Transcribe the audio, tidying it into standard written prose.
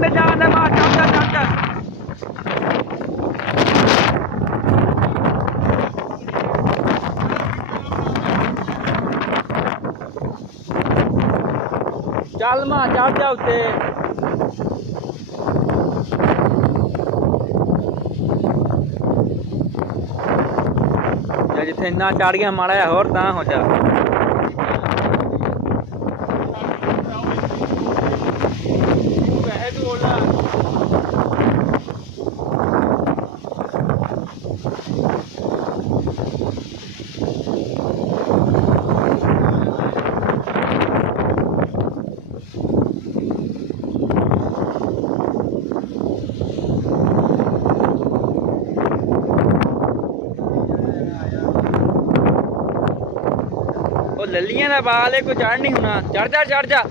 تے جان دے مار چل چل چل چل چل ماں چل جا اتنے جتنے نہ چڑھ گیا ماڑا جا ہور تاں ہو جا للیاں دا بال ہے کوئی چڑھ نہیں ہونا چڑھ جا